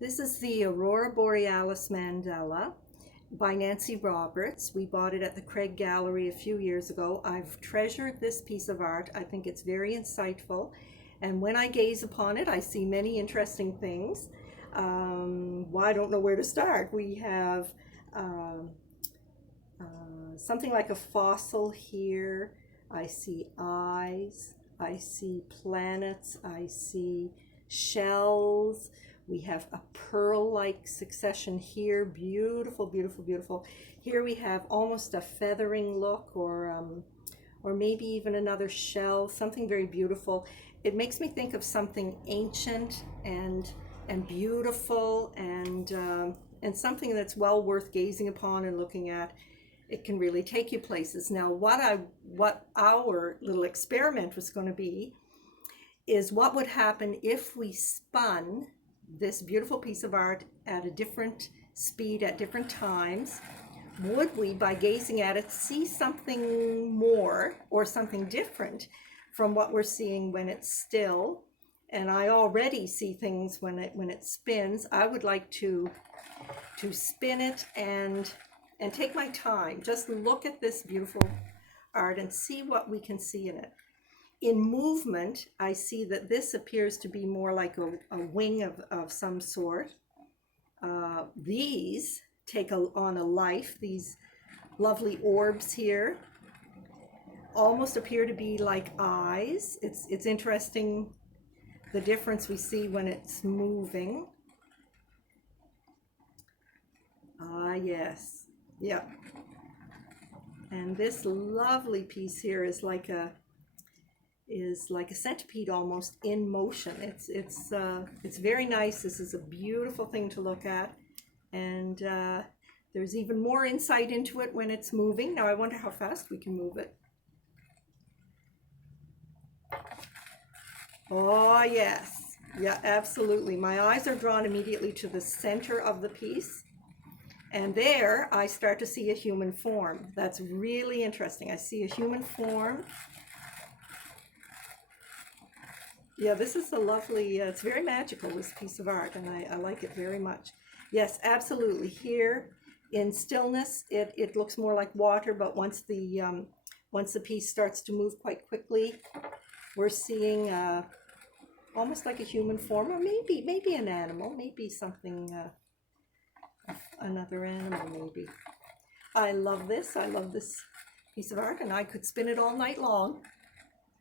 This is the Aurora Borealis Mandala by Nancy Roberts. We bought it at the Craig Gallery a few years ago. I've treasured this piece of art. I think it's very insightful. And when I gaze upon it, I see many interesting things. Well, I don't know where to start. We have something like a fossil here. I see eyes. I see planets. I see shells. We have a pearl-like succession here. Beautiful, beautiful, beautiful. Here we have almost a feathering look, or maybe even another shell, something very beautiful. It makes me think of something ancient and beautiful, and something that's well worth gazing upon and looking at. It can really take you places. Now, what our little experiment was going to be is what would happen if we spun this beautiful piece of art at a different speed at different times. Would we, by gazing at it, see something more or something different from what we're seeing when it's still? And I already see things when it spins. I would like to spin it and take my time. Just look at this beautiful art and see what we can see in it. In movement, I see that this appears to be more like a wing of some sort. These take on a life. These lovely orbs here almost appear to be like eyes. It's interesting the difference we see when it's moving. Yes, yeah. And this lovely piece here is like a centipede almost in motion. It's very nice. This is a beautiful thing to look at, and there's even more insight into it when it's moving. Now I wonder how fast we can move it. Oh yes, yeah, absolutely. My eyes are drawn immediately to the center of the piece, and there I start to see a human form. That's really interesting. I see a human form. Yeah, this is a lovely, it's very magical, this piece of art, and I like it very much. Yes, absolutely. Here in stillness, it looks more like water, but once the piece starts to move quite quickly, we're seeing almost like a human form, or maybe an animal, maybe something, another animal maybe. I love this piece of art, and I could spin it all night long.